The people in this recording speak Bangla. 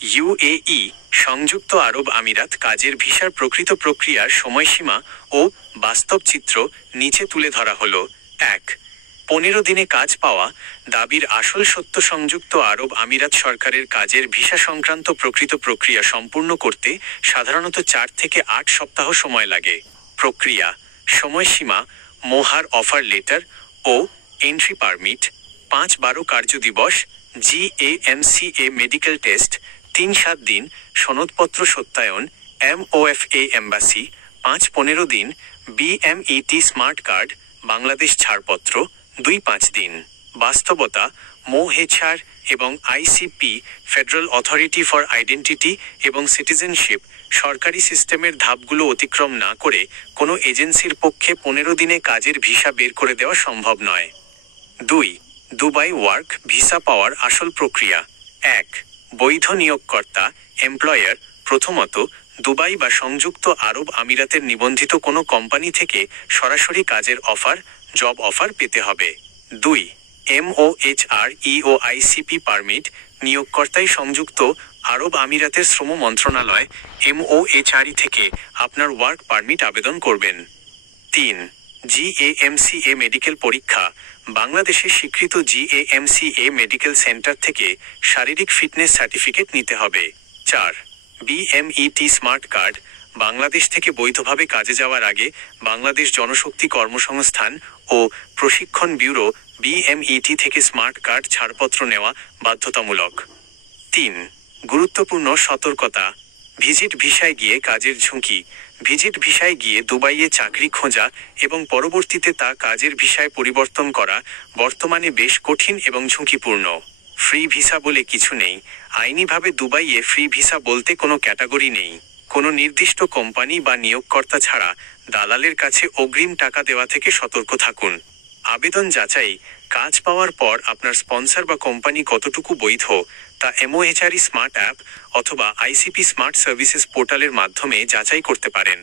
ইউএই সংযুক্ত আরব আমিরাত কাজের ভিসার প্রকৃত প্রক্রিয়ার সময়সীমা ও বাস্তব চিত্র নিচে তুলে ধরা হলো। ১. 15 দিনে কাজ পাওয়া দাবির আসল সত্য। সংযুক্ত আরব আমিরাত সরকারের কাজের ভিসা সংক্রান্ত প্রকৃত প্রক্রিয়া সম্পূর্ণ করতে সাধারণত 4 থেকে 8 সপ্তাহ সময় লাগে। প্রক্রিয়া সময়সীমা মোহার অফার লেটার ও এন্ট্রি পারমিট 5-12 কার্যদিবস। জিএএমসিএ মেডিকেল টেস্ট 3-7 দিন। সনদপত্র সত্যায়ন MOFA এম্বাসি 5-15 দিন। BMET স্মার্ট কার্ড বাংলাদেশ ছাড়পত্র 2-5 দিন। বাস্তবতা MOHR এবং ICP federal authority for identity এবং সিটিজেনশিপ সরকারি সিস্টেমের ধাপগুলো অতিক্রম না করে কোনো এজেন্সির পক্ষে 15 দিনে কাজের ভিসা বের করে দেওয়া সম্ভব নয়। 2. দুবাই ওয়ার্ক ভিসা পাওয়ার আসল প্রক্রিয়া। 1. বৈধ নিয়োগকর্তা এমপ্লয়ার প্রথমত দুবাই বা সংযুক্ত আরব আমিরাতের নিবন্ধিত কোনো কোম্পানি থেকে সরাসরি কাজের জব অফার পেতে হবে। 2. MOHR ও ICP পারমিট নিয়োগকর্তাই সংযুক্ত আরব আমিরাতের শ্রম মন্ত্রণালয় MOHR থেকে আপনার ওয়ার্ক পারমিট আবেদন করবেন। 3. GAMCA মেডিকেল পরীক্ষা বাংলাদেশে স্বীকৃত GAMCA মেডিকেল সেন্টার থেকে শারীরিক ফিটনেস সার্টিফিকেট নিতে হবে। 4. BMET স্মার্ট কার্ড বাংলাদেশ থেকে বৈধভাবে কাজে যাওয়ার আগে বাংলাদেশ জনশক্তি কর্মসংস্থান ও প্রশিক্ষণ ব্যুরো BMET থেকে স্মার্ট কার্ড ছাড়পত্র নেওয়া বাধ্যতামূলক। 3. গুরুত্বপূর্ণ সতর্কতা ভিজিট ভিসায় গিয়ে কাজের ঝুঁকি ভিজিট ভিসায় গিয়ে দুবাইয়ে চাকরি খোঁজা এবং পরবর্তীতে তা কাজের ভিসায় পরিবর্তন করা বর্তমানে বেশ কঠিন এবং ঝুঁকিপূর্ণ। ফ্রি ভিসা বলে কিছু নেই। আইনিভাবে দুবাইয়ে ফ্রি ভিসা বলতে কোনো ক্যাটাগরি নেই। কোনো নির্দিষ্ট কোম্পানি বা নিয়োগকর্তা ছাড়া দালালের কাছে অগ্রিম টাকা দেওয়া থেকে সতর্ক থাকুন। আবেদন যাচাই কাজ পাওয়ার পর আপনার স্পন্সর বা কোম্পানি কতটুকু বৈধ তা MOHR স্মার্ট অ্যাপ অথবা ICP স্মার্ট সার্ভিসেস পোর্টালের মাধ্যমে যাচাই করতে পারেন।